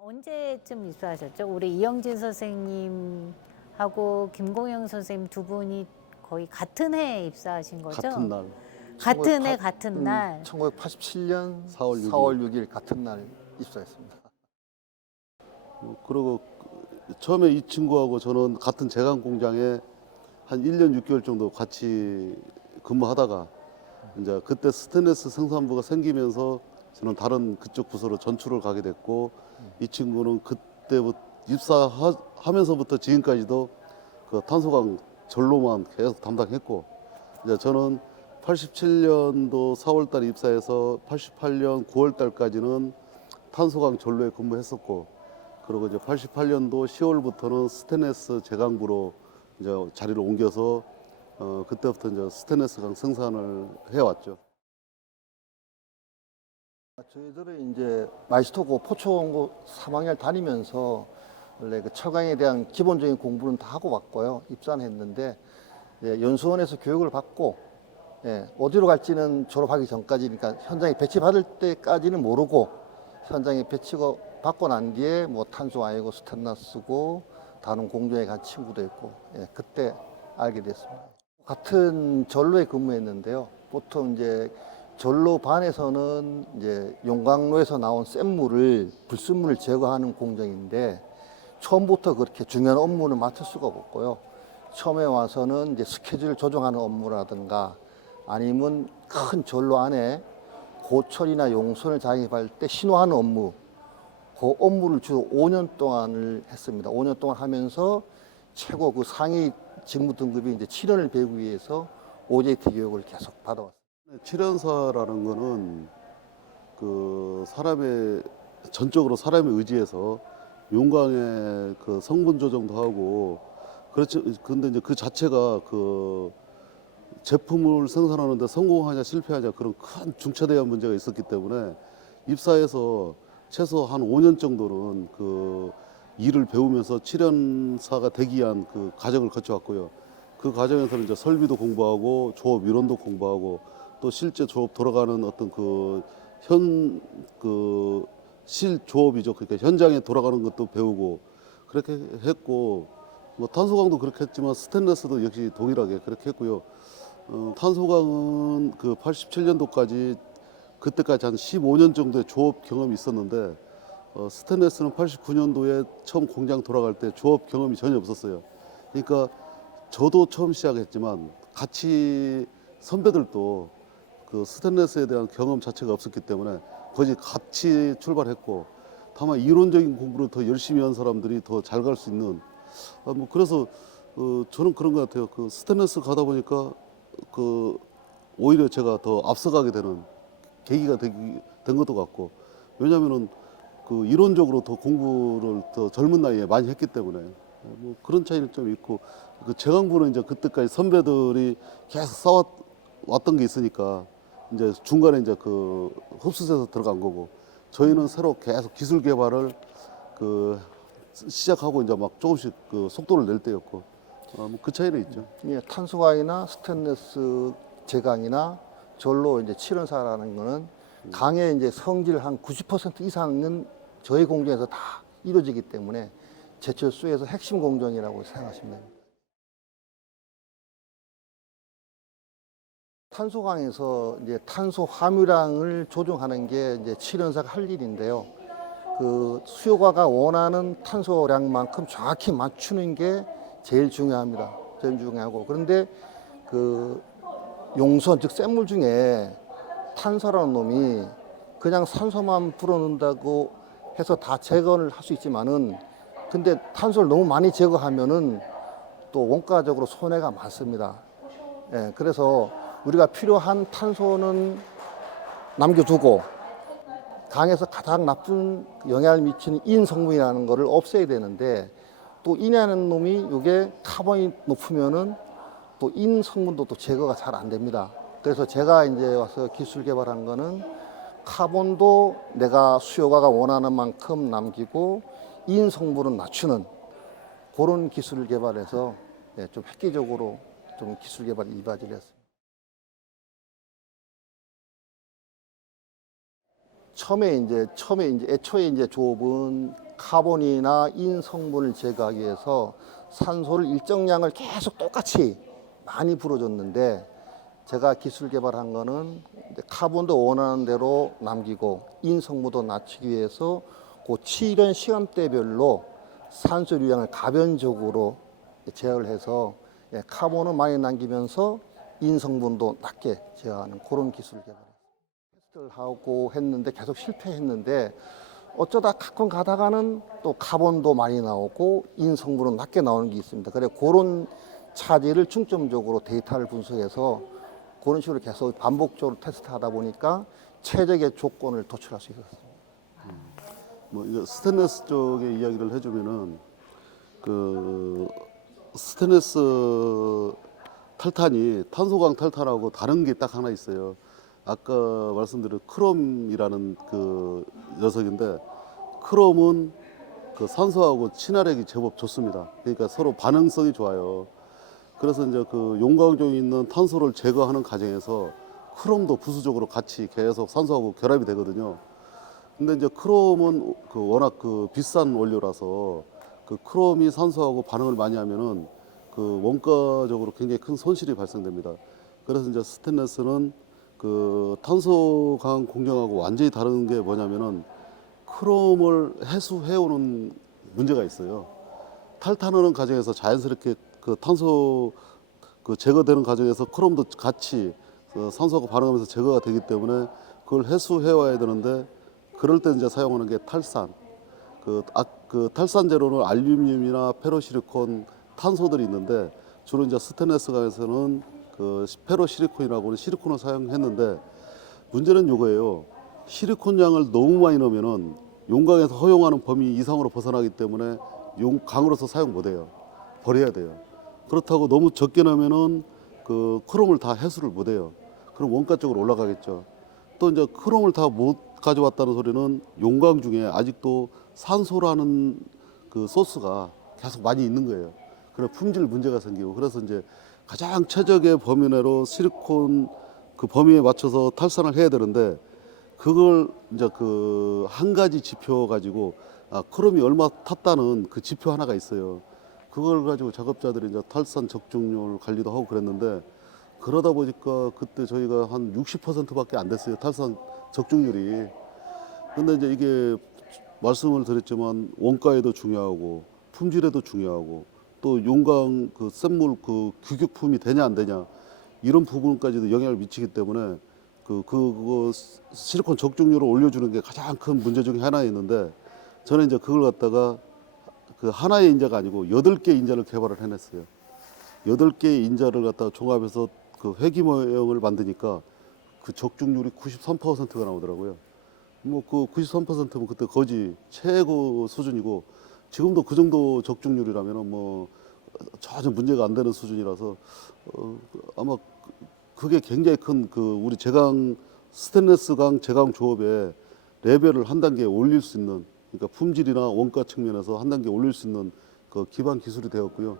언제쯤 입사하셨죠? 우리 이영진 선생님하고 김공영 선생님 두 분이 거의 같은 해에 입사하신 거죠? 같은 날 같은 해, 같은 날. 1987년 4월 6일. 4월 6일 같은 날 입사했습니다. 그리고 처음에 이 친구하고 저는 같은 제강 공장에 한 1년 6개월 정도 같이 근무하다가 이제 그때 스테인리스 생산부가 생기면서 저는 다른 그쪽 부서로 전출을 가게 됐고 이 친구는 그때부터 입사하면서부터 지금까지도 그 탄소강 전로만 계속 담당했고 이제 저는 87년도 4월 달에 입사해서 88년 9월 달까지는 탄소강 전로에 근무했었고 그리고 이제 88년도 10월부터는 스테인리스 제강부로 이제 자리를 옮겨서 그때부터 이제 스테인리스 강 생산을 해왔죠. 저희들은 이제 마이스토고 포초원고 3학년 다니면서 원래 그 처강에 대한 기본적인 공부는 다 하고 왔고요. 입사는 했는데 연수원에서 교육을 받고 어디로 갈지는 졸업하기 전까지니까 현장에 배치받을 때까지는 모르고 현장에 배치가 받고 난 뒤에 뭐 탄소 아니고 스테인리스고 다른 공정에 간 친구도 있고 그때 알게 됐습니다. 같은 전로에 근무했는데요. 보통 이제 전로 반에서는 이제 용광로에서 나온 쇳물을 불순물을 제거하는 공정인데 처음부터 그렇게 중요한 업무는 맡을 수가 없고요. 처음에 와서는 이제 스케줄 조정하는 업무라든가 아니면 큰 전로 안에 고철이나 용선을 장입할 때 신호하는 업무, 그 업무를 주로 5년 동안을 했습니다. 5년 동안 하면서 최고 그 상위 직무 등급이 이제 7년을 배우기 위해서 OJT 교육을 계속 받아왔습니다. 7연사라는 거는 그 사람의 전적으로 사람의 의지에서 용광의 그 성분 조정도 하고 그렇지 근데 이제 그 자체가 그 제품을 생산하는데 성공하냐 실패하냐 그런 큰 중차대한 문제가 있었기 때문에 입사해서 최소 한 5년 정도는 그 일을 배우면서 7연사가 되기 위한 그 과정을 거쳐왔고요. 그 과정에서는 이제 설비도 공부하고 조업 이론도 공부하고 또 실제 조업 돌아가는 어떤 실조업이죠. 그러니까 현장에 돌아가는 것도 배우고 그렇게 했고 뭐 탄소강도 그렇게 했지만 스테인리스도 역시 동일하게 그렇게 했고요. 탄소강은 그 87년도까지 그때까지 한 15년 정도의 조업 경험이 있었는데 스테인리스는 89년도에 처음 공장 돌아갈 때 조업 경험이 전혀 없었어요. 그러니까 저도 처음 시작했지만 같이 선배들도 그 스테인리스에 대한 경험 자체가 없었기 때문에 거의 같이 출발했고 다만 이론적인 공부를 더 열심히 한 사람들이 더 잘 갈 수 있는 뭐 그래서 저는 그런 것 같아요. 그 스테인리스 가다 보니까 그 오히려 제가 더 앞서가게 되는 계기가 된 것도 같고 왜냐하면은 그 이론적으로 더 공부를 더 젊은 나이에 많이 했기 때문에 뭐 그런 차이는 좀 있고 그 제강부는 이제 그때까지 선배들이 계속 쌓아왔던 게 있으니까 이제 중간에 이제 그 흡수돼서 들어간 거고 저희는 새로 계속 기술 개발을 그 시작하고 이제 막 조금씩 그 속도를 낼 때였고 뭐 그 차이는 있죠. 탄소강이나 스테인리스 제강이나 전로 이제 7연사라는 거는 강의 이제 성질 한 90% 이상은 저희 공정에서 다 이루어지기 때문에 제철소에서 핵심 공정이라고 생각하시면 됩니다. 탄소강에서 이제 탄소 함유량을 조정하는 게 이제 7연사가 할 일인데요. 그 수요가가 원하는 탄소량만큼 정확히 맞추는 게 제일 중요합니다. 제일 중요하고 그런데 그 용선 즉 쇳물 중에 탄소라는 놈이 그냥 산소만 불어넣는다고 해서 다 제거를 할 수 있지만은 근데 탄소를 너무 많이 제거하면은 또 원가적으로 손해가 많습니다. 그래서 우리가 필요한 탄소는 남겨두고 강에서 가장 나쁜 영향을 미치는 인 성분이라는 것을 없애야 되는데 또 인이라는 놈이 이게 카본이 높으면은 또 인 성분도 또 제거가 잘 안 됩니다. 그래서 제가 이제 와서 기술 개발한 거는 카본도 내가 수요가가 원하는 만큼 남기고 인 성분은 낮추는 그런 기술을 개발해서 좀 획기적으로 좀 기술 개발에 이바지를 했습니다. 애초에 이제 조업은 카본이나 인 성분을 제거하기 위해서 산소를 일정량을 계속 똑같이 많이 불어줬는데, 제가 기술 개발한 거는 이제 카본도 원하는 대로 남기고 인 성분도 낮추기 위해서 그 치이던 시간대별로 산소류량을 가변적으로 제어를 해서 카본은 많이 남기면서 인 성분도 낮게 제어하는 그런 기술을 개발했어요. 테스트를 하고 했는데 계속 실패했는데, 어쩌다 가끔 가다가는 또 카본도 많이 나오고 인 성분은 낮게 나오는 게 있습니다. 그래 그런 차지를 중점적으로 데이터를 분석해서 그런 식으로 계속 반복적으로 테스트하다 보니까 최적의 조건을 도출할 수 있었습니다. 뭐 이제 스테인리스 쪽의 이야기를 해주면은 그 스테인리스 탈탄이 탄소광 탈탄하고 다른 게 딱 하나 있어요. 아까 말씀드린 크롬이라는 그 녀석인데, 크롬은 그 산소하고 친화력이 제법 좋습니다. 그러니까 서로 반응성이 좋아요. 그래서 이제 그 용광종에 있는 탄소를 제거하는 과정에서 크롬도 부수적으로 같이 계속 산소하고 결합이 되거든요. 근데 이제 크롬은 그 워낙 그 비싼 원료라서 그 크롬이 산소하고 반응을 많이 하면은 그 원가적으로 굉장히 큰 손실이 발생됩니다. 그래서 이제 스테인리스는 그 탄소강 공정하고 완전히 다른 게 뭐냐면은 크롬을 해수해오는 문제가 있어요. 탈탄하는 과정에서 자연스럽게 그 탄소 그 제거되는 과정에서 크롬도 같이 그 산소하고 반응하면서 제거가 되기 때문에 그걸 해수해 와야 되는데, 그럴 때 이제 사용하는 게 탈산. 그 탈산 재료는 알루미늄이나 페로실리콘, 탄소들이 있는데, 주로 이제 스테인리스강에서는 그 페로실리콘이라고 하는 실리콘을 사용했는데, 문제는 이거예요. 실리콘 양을 너무 많이 넣으면은 용광에서 허용하는 범위 이상으로 벗어나기 때문에 강으로서 사용 못해요. 버려야 돼요. 그렇다고 너무 적게 넣으면은 그 크롬을 다 해수를 못해요. 그럼 원가 쪽으로 올라가겠죠. 또 이제 크롬을 다 못 가져왔다는 소리는 용광 중에 아직도 산소라는 그 소스가 계속 많이 있는 거예요. 그래서 품질 문제가 생기고, 그래서 이제 가장 최적의 범위 내로 실리콘 그 범위에 맞춰서 탈산을 해야 되는데, 그걸 이제 그 한 가지 지표 가지고 크롬이 얼마 탔다는 그 지표 하나가 있어요. 그걸 가지고 작업자들이 이제 탈산 적중률 관리도 하고 그랬는데, 그러다 보니까 그때 저희가 한 60%밖에 안 됐어요, 탈산 적중률이. 근데 이제 이게 말씀을 드렸지만 원가에도 중요하고 품질에도 중요하고 또 용광 그 샘물 그 규격품이 되냐 안 되냐 이런 부분까지도 영향을 미치기 때문에 그거 실리콘 적중률을 올려주는 게 가장 큰 문제 중에 하나였는데, 저는 이제 그걸 갖다가 그 하나의 인자가 아니고 8개 인자를 개발을 해냈어요. 8개의 인자를 갖다가 종합해서 그 회기 모형을 만드니까 그 적중률이 93%가 나오더라고요. 뭐 그 93%면 그때 거의 최고 수준이고, 지금도 그 정도 적중률이라면은 뭐 전혀 문제가 안 되는 수준이라서 아마 그게 굉장히 큰 그 우리 스테인리스강 제강 조업의 레벨을 한 단계 올릴 수 있는, 그러니까 품질이나 원가 측면에서 한 단계 올릴 수 있는 그 기반 기술이 되었고요.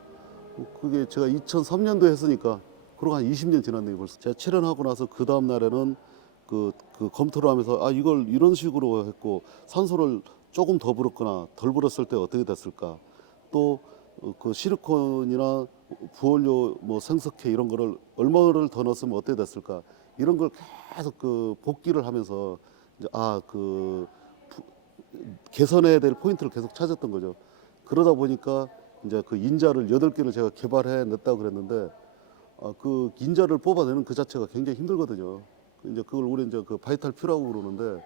그게 제가 2003년도에 했으니까 그러고 한 20년 지났네요 벌써. 제가 출연하고 나서 그 다음 날에는 그 검토를 하면서 이걸 이런 식으로 했고, 산소를 조금 더 불었거나 덜 불었을 때 어떻게 됐을까, 또 그 실리콘이나 부원료 뭐 생석회 이런 거를 얼마를 더 넣었으면 어떻게 됐을까, 이런 걸 계속 그 복기를 하면서 이제 개선해야 될 포인트를 계속 찾았던 거죠. 그러다 보니까 이제 그 인자를 8개를 제가 개발해 냈다고 그랬는데, 그 인자를 뽑아내는 그 자체가 굉장히 힘들거든요. 이제 그걸 우리 이제 그 바이탈 퓨라고 그러는데,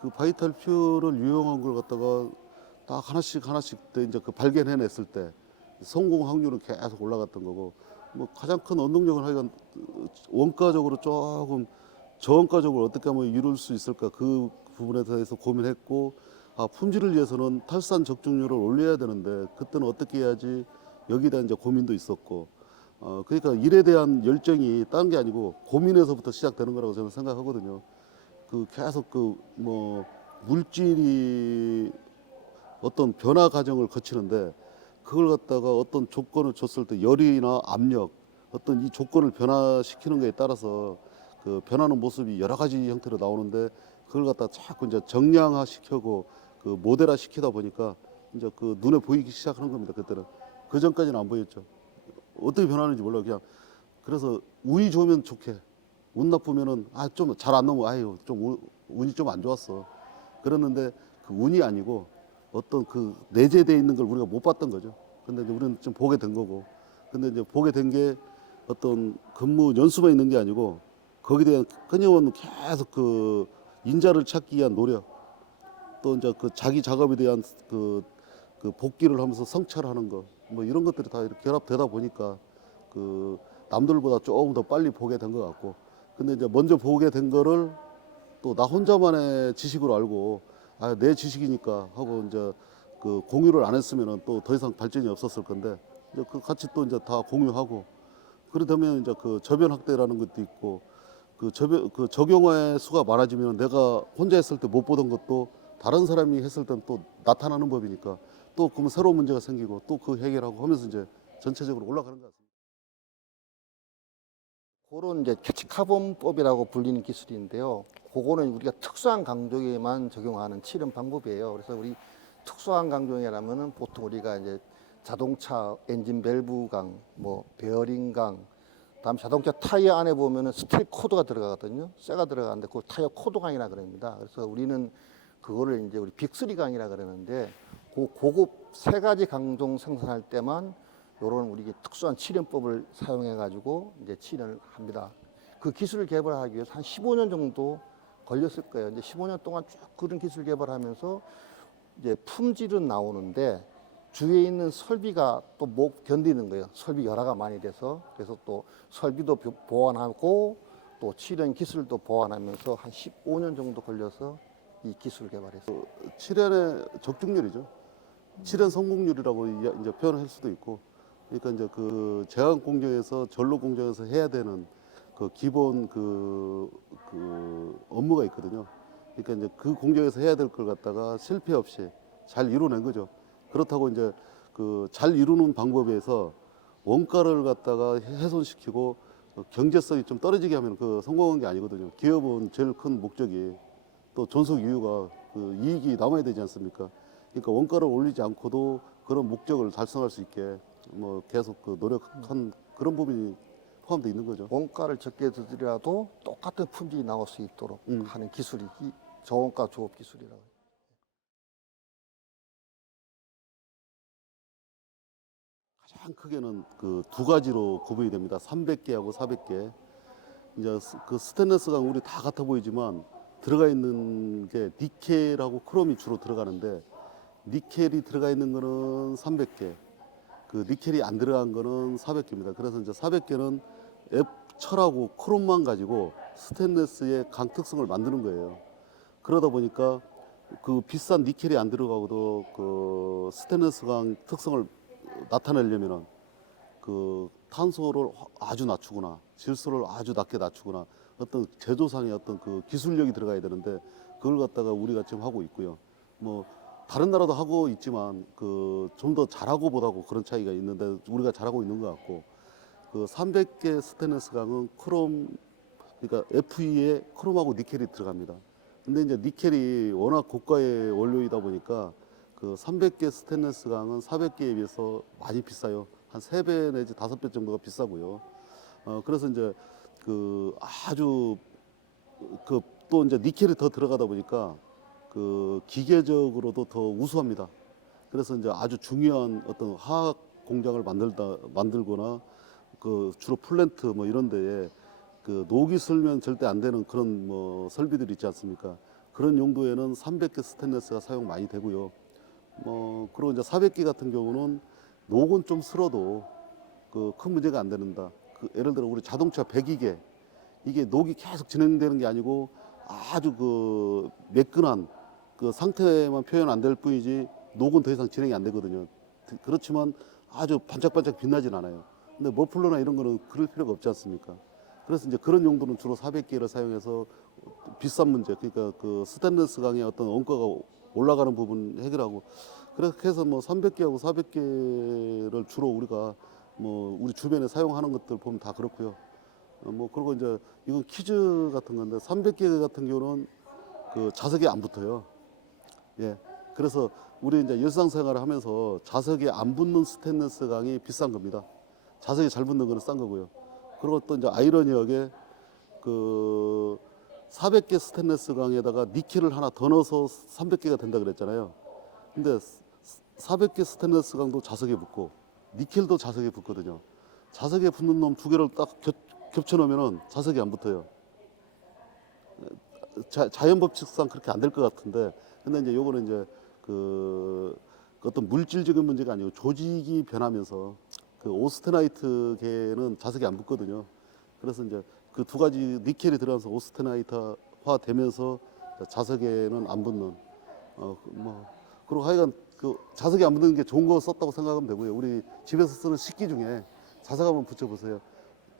그 바이탈 퓨를 유용한 걸 갖다가 딱 하나씩 때 이제 그 발견해냈을 때 성공 확률은 계속 올라갔던 거고, 뭐 가장 큰 원동력은 하여간 원가적으로 조금 저원가적으로 어떻게 하면 이룰 수 있을까, 그 부분에 대해서 고민했고, 품질을 위해서는 탈산 적중률을 올려야 되는데 그때는 어떻게 해야지, 여기에 대한 이제 고민도 있었고, 그러니까 일에 대한 열정이 다른 게 아니고 고민에서부터 시작되는 거라고 저는 생각하거든요. 그 계속 그 뭐 물질이 어떤 변화 과정을 거치는데, 그걸 갖다가 어떤 조건을 줬을 때 열이나 압력, 어떤 이 조건을 변화시키는 것에 따라서 그 변하는 모습이 여러 가지 형태로 나오는데, 그걸 갖다 자꾸 이제 정량화 시켜고 그 모델화 시키다 보니까 이제 그 눈에 보이기 시작하는 겁니다. 그때는 그 전까지는 안 보였죠. 어떻게 변하는지 몰라요. 그냥 그래서 운이 좋으면 좋게, 운 나쁘면은 좀 잘 안 넘어, 아유 좀 운이 좀 안 좋았어. 그랬는데 그 운이 아니고 어떤 그 내재되어 있는 걸 우리가 못 봤던 거죠. 근데 이제 우리는 좀 보게 된 거고. 근데 이제 보게 된 게 어떤 근무 연수만 있는 게 아니고 거기에 대한 끊임없는 계속 그 인자를 찾기 위한 노력, 또 이제 그 자기 작업에 대한 그 복귀를 하면서 성찰하는 거, 뭐 이런 것들이 다 이렇게 결합되다 보니까 그 남들보다 조금 더 빨리 보게 된 것 같고. 근데 이제 먼저 보게 된 거를 또 나 혼자만의 지식으로 알고 내 지식이니까 하고 이제 그 공유를 안 했으면은 또 더 이상 발전이 없었을 건데 이제 그 같이 또 이제 다 공유하고 그러다면 이제 그 저변 확대라는 것도 있고 그 적용의 수가 많아지면 내가 혼자 했을 때 못 보던 것도 다른 사람이 했을 땐 또 나타나는 법이니까 또 그러면 새로운 문제가 생기고 또 그 해결하고 하면서 이제 전체적으로 올라가는 것 같습니다. 그런 이제 캐치카본법이라고 불리는 기술인데요. 그거는 우리가 특수한 강조에만 적용하는 치료 방법이에요. 그래서 우리 특수한 강조에라면은 보통 우리가 이제 자동차 엔진 밸브 강, 뭐 베어링 강, 다음 자동차 타이어 안에 보면은 스틸 코드가 들어가거든요. 쇠가 들어가는데 그 타이어 코드 강이라 그럽니다. 그래서 우리는 그거를 이제 우리 빅3 강이라 그러는데 그 고급 세 가지 강종 생산할 때만 요런 우리 특수한 치련법을 사용해 가지고 이제 치련을 합니다. 그 기술을 개발하기 위해서 한 15년 정도 걸렸을 거예요. 이제 15년 동안 쭉 그런 기술 개발하면서 이제 품질은 나오는데 주위에 있는 설비가 또 못 견디는 거예요. 설비 열화가 많이 돼서. 그래서 또 설비도 보완하고 또 치련 기술도 보완하면서 한 15년 정도 걸려서 이 기술을 개발했어요. 칠연의 적중률이죠. 칠연 성공률이라고 이제 표현을 할 수도 있고. 그러니까 이제 그 제강 공정에서 전로 공정에서 해야 되는 그 기본 그 업무가 있거든요. 그러니까 이제 그 공정에서 해야 될 걸 갖다가 실패 없이 잘 이뤄낸 거죠. 그렇다고 이제 그 잘 이루는 방법에서 원가를 갖다가 훼손시키고 경제성이 좀 떨어지게 하면 그 성공한 게 아니거든요. 기업은 제일 큰 목적이 또 존속 이유가 그 이익이 남아야 되지 않습니까? 그러니까 원가를 올리지 않고도 그런 목적을 달성할 수 있게 뭐 계속 그 노력한 그런 부분이 포함되어 있는 거죠. 원가를 적게 들더라도 똑같은 품질이 나올 수 있도록 하는 기술이 저원가 조업 기술이라고. 가장 크게는 그 두 가지로 구분이 됩니다. 300개하고 400개. 이제 그 스테인리스가 우리 다 같아 보이지만 들어가 있는 게 니켈하고 크롬이 주로 들어가는데 니켈이 들어가 있는 거는 300개. 그 니켈이 안 들어간 거는 400개입니다. 그래서 이제 400개는 철하고 크롬만 가지고 스테인리스의 강특성을 만드는 거예요. 그러다 보니까 그 비싼 니켈이 안 들어가고도 그 스테인리스 강 특성을 나타내려면은 그 탄소를 아주 낮추거나 질소를 아주 낮게 낮추거나 어떤 제조상의 어떤 그 기술력이 들어가야 되는데 그걸 갖다가 우리가 지금 하고 있고요. 뭐 다른 나라도 하고 있지만 그 좀 더 잘하고 못하고 그런 차이가 있는데 우리가 잘하고 있는 것 같고 그 300개 스테인리스 강은 크롬 그러니까 FE에 크롬하고 니켈이 들어갑니다. 근데 이제 니켈이 워낙 고가의 원료이다 보니까 그 300개 스테인리스 강은 400개에 비해서 많이 비싸요. 한 3배 내지 5배 정도가 비싸고요. 그래서 이제 그 아주 그 또 이제 니켈이 더 들어가다 보니까 그 기계적으로도 더 우수합니다. 그래서 이제 아주 중요한 어떤 화학 공장을 만들거나 그 주로 플랜트 뭐 이런 데에 그 녹이 슬면 절대 안 되는 그런 뭐 설비들이 있지 않습니까? 그런 용도에는 300개 스테인리스가 사용 많이 되고요. 그리고 이제 400개 같은 경우는 녹은 좀 슬어도 그 큰 문제가 안 되는다. 그 예를 들어 우리 자동차 배기계 이게 녹이 계속 진행되는 게 아니고 아주 그 매끈한 그 상태만 표현 안 될 뿐이지 녹은 더 이상 진행이 안 되거든요. 그렇지만 아주 반짝반짝 빛나진 않아요. 근데 머플러나 이런 거는 그럴 필요가 없지 않습니까? 그래서 이제 그런 용도는 주로 400개를 사용해서 비싼 문제, 그러니까 그 스테인리스 강의 어떤 원가가 올라가는 부분 해결하고 그렇게 해서 뭐 300개하고 400개를 주로 우리가 뭐 우리 주변에 사용하는 것들 보면 다 그렇고요. 그리고 이제 이건 퀴즈 같은 건데 300개 같은 경우는 그 자석이 안 붙어요. 예. 그래서 우리 이제 일상생활을 하면서 자석이 안 붙는 스테인리스 강이 비싼 겁니다. 자석이 잘 붙는 거는 싼 거고요. 그리고 또 이제 아이러니하게 그 400개 스테인리스 강에다가 니켈을 하나 더 넣어서 300개가 된다 그랬잖아요. 근데 400개 스테인리스 강도 자석에 붙고 니켈도 자석에 붙거든요. 자석에 붙는 놈 두 개를 딱 겹쳐 놓으면은 자석이 안 붙어요. 자연 법칙상 그렇게 안 될 것 같은데, 근데 이제 요거는 이제 그 어떤 물질적인 문제가 아니고 조직이 변하면서 그 오스테나이트계는 자석이 안 붙거든요. 그래서 이제 그 두 가지 니켈이 들어가서 오스테나이트화 되면서 자석에는 안 붙는 뭐 그리고 하여간 그 자석이 안 붙는 게 좋은 거 썼다고 생각하면 되고요. 우리 집에서 쓰는 식기 중에 자석 한번 붙여보세요.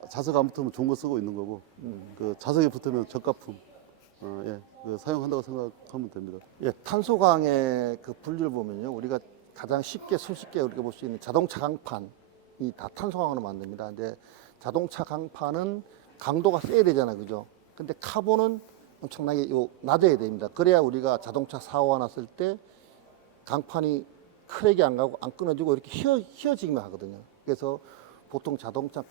자석 안 붙으면 좋은 거 쓰고 있는 거고 그 자석에 붙으면 저가품 예, 그 사용한다고 생각하면 됩니다. 예, 탄소강의 그 분류를 보면요, 우리가 가장 쉽게 손쉽게 우리가 볼 수 있는 자동차 강판이 다 탄소강으로 만듭니다. 근데 자동차 강판은 강도가 세야 되잖아요, 그죠? 근데 카본은 엄청나게 낮아야 됩니다. 그래야 우리가 자동차 사고가 났을 때 강판이 크랙이 안 가고 안 끊어지고 이렇게 휘어지기만 하거든요. 그래서 보통 자동차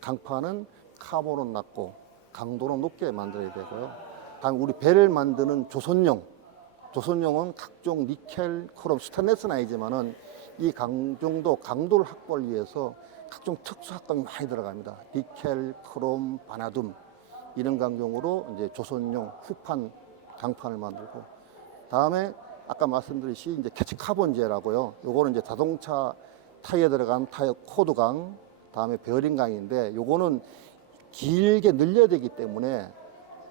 강판은 카본은 낮고 강도는 높게 만들어야 되고요. 다음 우리 배를 만드는 조선용은 각종 니켈, 크롬, 스테인리스는 아니지만은 이 강도를 확보를 위해서 각종 특수 합금이 많이 들어갑니다. 니켈, 크롬, 바나듐 이런 강종으로 이제 조선용 후판 강판을 만들고, 다음에 아까 말씀드렸듯이 이제 캐치 카본제라고요. 요거는 이제 자동차 타이어에 들어간 타이어 코드강, 다음에 베어링 강인데 요거는 길게 늘려야 되기 때문에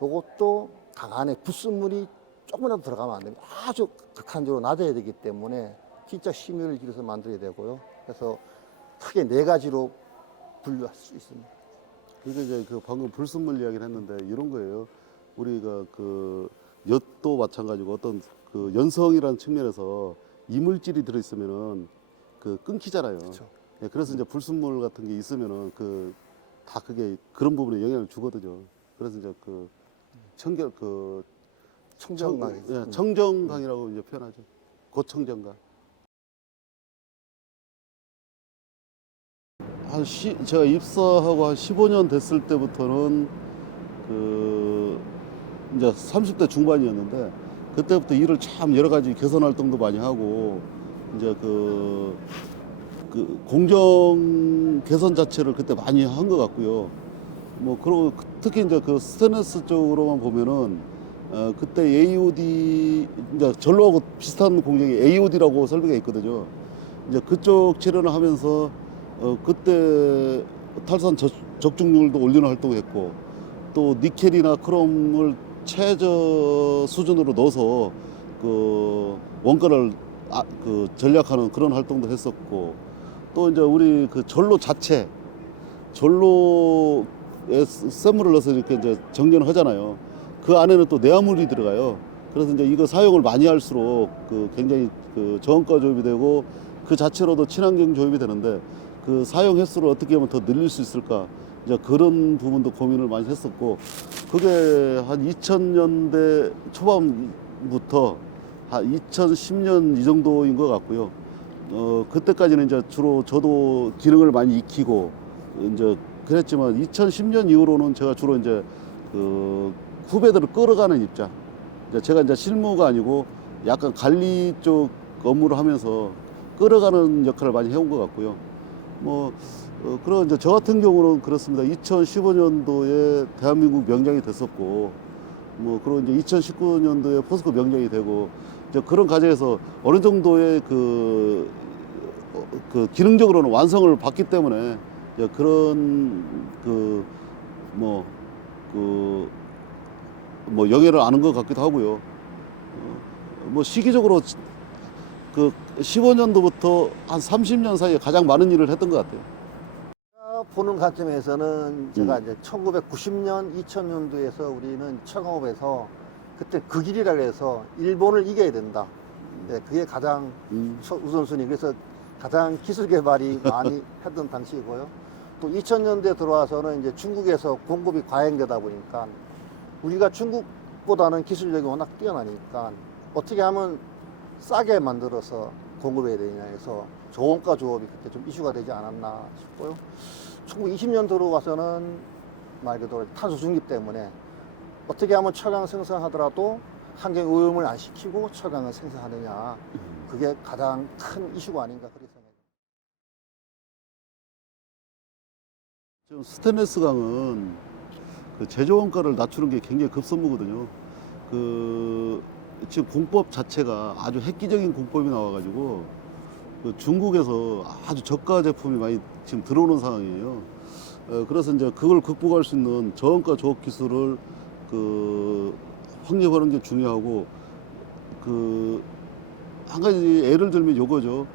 요것도 강 안에 불순물이 조금이라도 들어가면 안 됩니다. 아주 극한적으로 낮아야 되기 때문에 진짜 심혈을 기울여서 만들어야 되고요. 그래서 크게 네 가지로 분류할 수 있습니다. 그러니까 이제 그 방금 불순물 이야기를 했는데 이런 거예요. 우리가 그 엿도 마찬가지고 어떤 그 연성이라는 측면에서 이물질이 들어있으면은 그 끊기잖아요. 그렇죠. 예, 그래서 이제 불순물 같은 게 있으면은 그 다 그게 그런 부분에 영향을 주거든요. 그래서 이제 그 청정강. 예, 청정강이라고 이제 표현하죠. 고청정강. 제가 입사하고 한 15년 됐을 때부터는 그 이제 30대 중반이었는데 그때부터 일을 참 여러 가지 개선 활동도 많이 하고 이제 그 공정 개선 자체를 그때 많이 한 것 같고요. 뭐 그리고 특히 이제 그 스테인리스 쪽으로만 보면은 그때 AOD 이제 전로하고 비슷한 공정이 AOD라고 설비가 있거든요. 이제 그쪽 치료를 하면서 그때 탈산 적중률도 올리는 활동을 했고 또 니켈이나 크롬을 최저 수준으로 넣어서 그 원가를 그 전략하는 그런 활동도 했었고 또 이제 우리 그 전로에 쇳물을 넣어서 이렇게 이제 정전을 하잖아요. 그 안에는 또 내화물이 들어가요. 그래서 이제 이거 사용을 많이 할수록 그 굉장히 그 저원가 조입이 되고 그 자체로도 친환경 조입이 되는데 그 사용 횟수를 어떻게 하면 더 늘릴 수 있을까 이제 그런 부분도 고민을 많이 했었고 그게 한 2000년대 초반부터 한 2010년 이 정도인 것 같고요. 그때까지는 이제 주로 저도 기능을 많이 익히고 이제 그랬지만 2010년 이후로는 제가 주로 이제 그 후배들을 끌어가는 입장. 제가 이제 실무가 아니고 약간 관리 쪽 업무를 하면서 끌어가는 역할을 많이 해온 것 같고요. 뭐 그런 이제 저 같은 경우는 그렇습니다. 2015년도에 대한민국 명장이 됐었고, 뭐 그리고 이제 2019년도에 포스코 명장이 되고, 이제 그런 과정에서 어느 정도의 그 기능적으로는 완성을 받기 때문에 이제 그런 영예를 아는 것 같기도 하고요. 뭐 시기적으로 그 15년도부터 한 30년 사이에 가장 많은 일을 했던 것 같아요. 보는 관점에서는 제가 이제 1990년, 2000년도에서 우리는 창업에서 그때 그 길이라 그래서 일본을 이겨야 된다. 네, 그게 가장 우선순위. 그래서 가장 기술 개발이 많이 했던 당시이고요. 또 2000년대 들어와서는 이제 중국에서 공급이 과잉되다 보니까 우리가 중국 외국보다는 기술력이 워낙 뛰어나니까 어떻게 하면 싸게 만들어서 공급해야 되냐 해서 저원가 조업이 그때 좀 이슈가 되지 않았나 싶고요. 1920년 들어와서는 말 그대로 탄소 중립 때문에 어떻게 하면 철강 생산하더라도 환경 오염을 안 시키고 철강을 생산하느냐, 그게 가장 큰 이슈가 아닌가 그렇게 생각합니다. 지금 스테인리스 강은 그 제조 원가를 낮추는 게 굉장히 급선무거든요. 그 지금 공법 자체가 아주 획기적인 공법이 나와가지고 그 중국에서 아주 저가 제품이 많이 지금 들어오는 상황이에요. 그래서 이제 그걸 극복할 수 있는 저원가 조업 기술을 그 확립하는 게 중요하고, 그 한 가지 예를 들면 요거죠.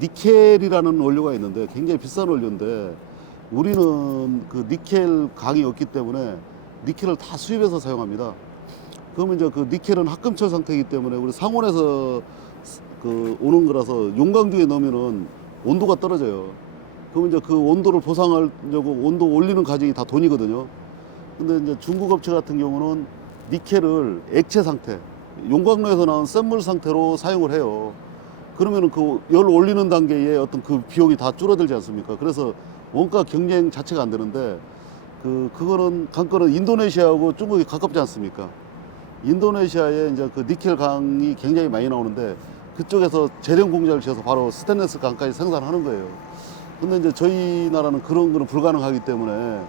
니켈이라는 원료가 있는데 굉장히 비싼 원료인데 우리는 그 니켈 강이 없기 때문에 니켈을 다 수입해서 사용합니다. 그러면 이제 그 니켈은 합금철 상태이기 때문에 우리 상온에서 그 오는 거라서 용광등에 넣으면은 온도가 떨어져요. 그러면 이제 그 온도를 보상하려고 온도 올리는 과정이 다 돈이거든요. 근데 이제 중국 업체 같은 경우는 니켈을 액체 상태, 용광로에서 나온 샘물 상태로 사용을 해요. 그러면은 그 열 올리는 단계에 어떤 그 비용이 다 줄어들지 않습니까? 그래서 원가 경쟁 자체가 안 되는데, 그거는 관건은 인도네시아하고 중국이 가깝지 않습니까? 인도네시아에 이제 그 니켈 강이 굉장히 많이 나오는데 그쪽에서 재련 공장을 지어서 바로 스테인리스 강까지 생산하는 거예요. 근데 이제 저희 나라는 그런 거는 불가능하기 때문에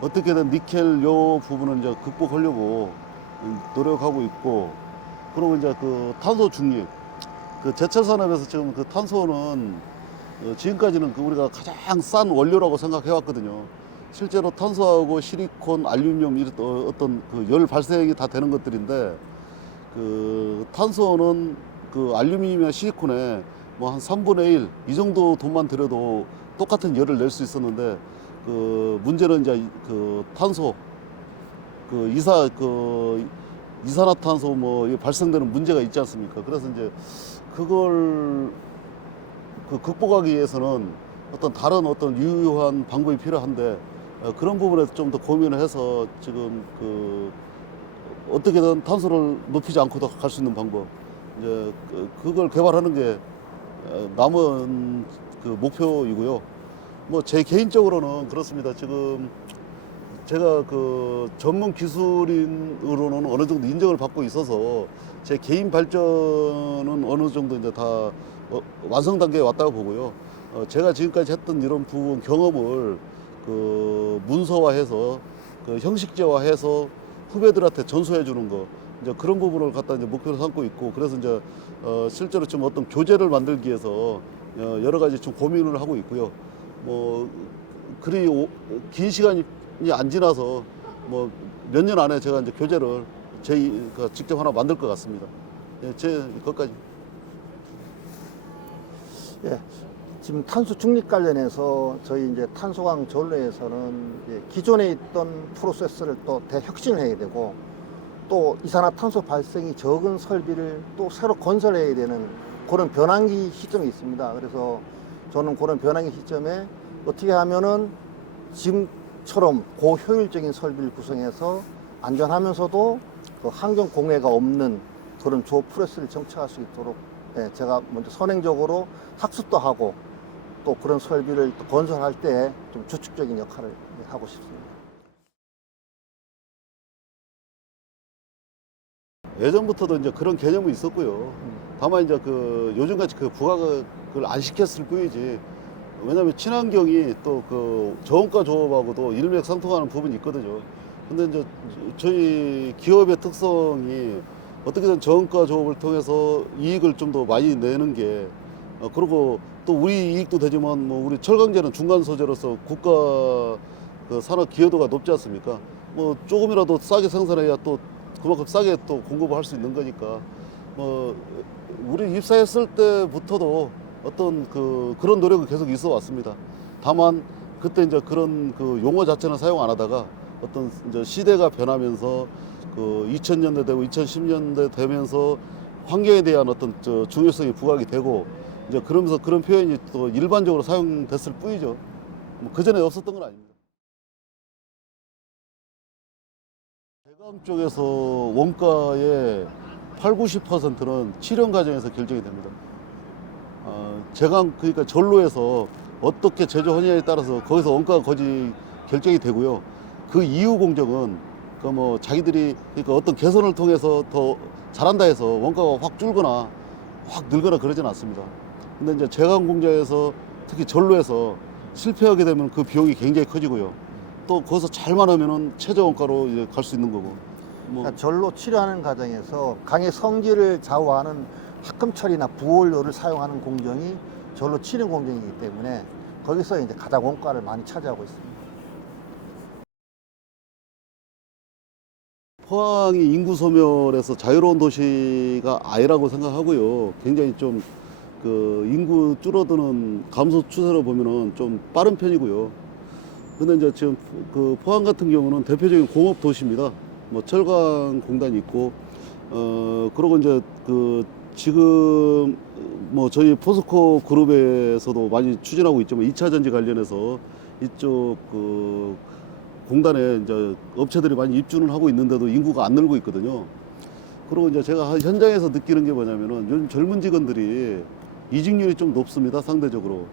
어떻게든 니켈 요 부분은 이제 극복하려고 노력하고 있고, 그리고 이제 그 탄소 중립, 그 제철 산업에서 지금 그 탄소는 지금까지는 그 우리가 가장 싼 원료라고 생각해 왔거든요. 실제로 탄소하고 실리콘, 알루미늄 이런 어떤 그 열 발생이 다 되는 것들인데, 그 탄소는 그 알루미늄이나 실리콘에 뭐 한 3분의 1 이 정도 돈만 들여도 똑같은 열을 낼 수 있었는데, 그 문제는 이제 그 탄소, 그 이산화탄소 뭐 발생되는 문제가 있지 않습니까? 그래서 이제 그걸 그 극복하기 위해서는 어떤 다른 어떤 유효한 방법이 필요한데, 그런 부분에서 좀 더 고민을 해서 지금 그 어떻게든 탄소를 높이지 않고도 갈 수 있는 방법, 이제 그걸 개발하는 게 남은 그 목표이고요. 뭐 제 개인적으로는 그렇습니다. 지금 제가 그 전문 기술인으로는 어느 정도 인정을 받고 있어서 제 개인 발전은 어느 정도 이제 다 완성 단계에 왔다고 보고요. 제가 지금까지 했던 이런 부분 경험을 그 문서화해서 그 형식제화해서 후배들한테 전수해 주는 거, 이제 그런 부분을 갖다 이제 목표로 삼고 있고, 그래서 이제 실제로 좀 어떤 교재를 만들기 위해서 여러 가지 좀 고민을 하고 있고요. 뭐 그리 긴 시간이 안 지나서 뭐 몇 년 안에 제가 이제 교재를 직접 하나 만들 것 같습니다. 예, 제 것까지. 예, 지금 탄소 중립 관련해서 저희 이제 탄소강 전로에서는 이제 기존에 있던 프로세스를 또 대혁신을 해야 되고, 또 이산화탄소 발생이 적은 설비를 또 새로 건설해야 되는 그런 변환기 시점이 있습니다. 그래서 저는 그런 변환기 시점에 어떻게 하면은 지금처럼 고효율적인 설비를 구성해서 안전하면서도 그 환경 공해가 없는 그런 조업 프로세스를 정착할 수 있도록, 예, 제가 먼저 선행적으로 학습도 하고 또 그런 설비를 또 건설할 때 좀 주축적인 역할을 하고 싶습니다. 예전부터도 이제 그런 개념이 있었고요. 다만 이제 그 요즘같이 그 부각을 안 시켰을 뿐이지. 왜냐하면 친환경이 또 그 저원가 조업하고도 일맥상통하는 부분이 있거든요. 근데 이제 저희 기업의 특성이 어떻게든 저원가 조업을 통해서 이익을 좀 더 많이 내는 게, 그리고 또 우리 이익도 되지만 뭐 우리 철강제는 중간 소재로서 국가 그 산업 기여도가 높지 않습니까? 뭐 조금이라도 싸게 생산해야 또 그만큼 싸게 또 공급을 할 수 있는 거니까, 뭐 우리 입사했을 때부터도 어떤 그런 노력은 계속 있어 왔습니다. 다만 그때 이제 그런 그 용어 자체는 사용 안 하다가 어떤 이제 시대가 변하면서 그 2000년대 되고 2010년대 되면서 환경에 대한 어떤 중요성이 부각이 되고, 이제 그러면서 그런 표현이 또 일반적으로 사용됐을 뿐이죠. 뭐 그 전에 없었던 건 아닙니다. 대강 쪽에서 원가의 8, 90%는 치련 과정에서 결정이 됩니다. 제강 그러니까 전로에서 어떻게 제조하느냐에 따라서 거기서 원가가 거의 결정이 되고요. 그 이후 공정은 그 뭐 자기들이 그러니까 어떤 개선을 통해서 더 잘한다 해서 원가가 확 줄거나 확 늘거나 그러진 않습니다. 근데 이제 제강 공장에서 특히 전로에서 실패하게 되면 그 비용이 굉장히 커지고요. 또 거기서 잘만 하면은 최저 원가로 이제 갈 수 있는 거고. 뭐 그러니까 절로 치료하는 과정에서 강의 성질을 좌우하는 합금철이나 부원료를 사용하는 공정이 절로 치료 공정이기 때문에 거기서 이제 가장 원가를 많이 차지하고 있습니다. 포항이 인구 소멸에서 자유로운 도시가 아니라고 생각하고요. 굉장히 좀 그 인구 줄어드는 감소 추세로 보면은 좀 빠른 편이고요. 근데 이제 지금 그 포항 같은 경우는 대표적인 공업 도시입니다. 뭐 철강 공단이 있고, 그러고 이제 그 지금 뭐 저희 포스코 그룹에서도 많이 추진하고 있지만 2차 전지 관련해서 이쪽 그 공단에 이제 업체들이 많이 입주를 하고 있는데도 인구가 안 늘고 있거든요. 그리고 이제 제가 현장에서 느끼는 게 뭐냐면은 요즘 젊은 직원들이 이직률이 좀 높습니다, 상대적으로.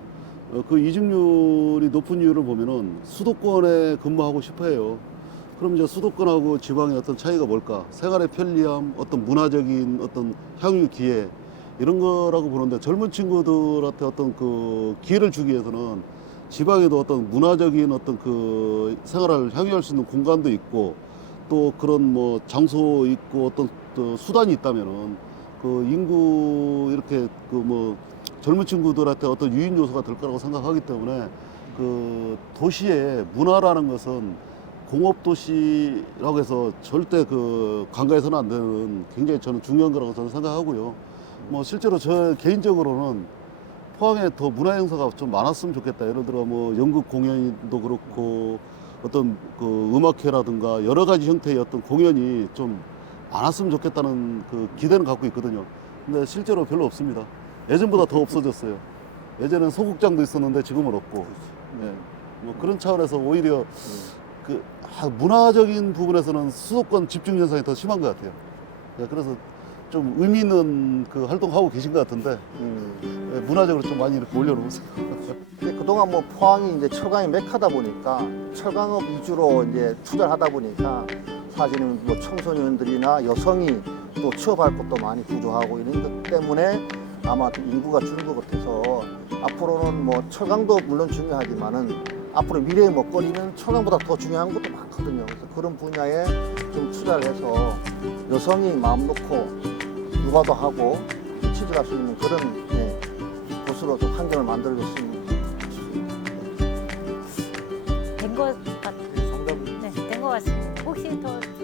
그 이직률이 높은 이유를 보면은 수도권에 근무하고 싶어 해요. 그럼 이제 수도권하고 지방의 어떤 차이가 뭘까? 생활의 편리함, 어떤 문화적인 어떤 향유 기회, 이런 거라고 보는데 젊은 친구들한테 어떤 그 기회를 주기 위해서는 지방에도 어떤 문화적인 어떤 그 생활을 향유할 수 있는 공간도 있고 또 그런 뭐 장소 있고 어떤 또 수단이 있다면은 그 인구 이렇게 그 뭐 젊은 친구들한테 어떤 유인 요소가 될 거라고 생각하기 때문에 그 도시의 문화라는 것은 공업 도시라고 해서 절대 그 간과해서는 안 되는 굉장히 저는 중요한 거라고 저는 생각하고요. 뭐 실제로 저 개인적으로는 포항에 더 문화 행사가 좀 많았으면 좋겠다. 예를 들어 뭐 연극 공연도 그렇고 어떤 그 음악회라든가 여러 가지 형태의 어떤 공연이 좀 많았으면 좋겠다는 그 기대는 갖고 있거든요. 근데 실제로 별로 없습니다. 예전보다 더 없어졌어요. 예전엔 소극장도 있었는데 지금은 없고. 네. 뭐 그런 차원에서 오히려 그 문화적인 부분에서는 수도권 집중 현상이 더 심한 것 같아요. 네, 그래서 좀 의미 있는 그 활동하고 계신 것 같은데 네, 문화적으로 좀 많이 이렇게 올려놓으세요. 근데 그동안 뭐 포항이 이제 철강이 메카다 보니까 철강업 위주로 이제 투자를 하다 보니까 사실은 뭐 청소년들이나 여성이 또 취업할 것도 많이 부족하고 이런 것 때문에 아마 좀 인구가 줄은 것 같아서 앞으로는 뭐 철강도 물론 중요하지만은 앞으로 미래의 먹거리는 철강보다 더 중요한 것도 많거든요. 그래서 그런 분야에 좀 투자를 해서 여성이 마음 놓고 육아도 하고 취직할 수 있는 그런 곳으로 좀 환경을 만들어줬으면 된 것 같, 네, 된 것 같습니다. 혹시 더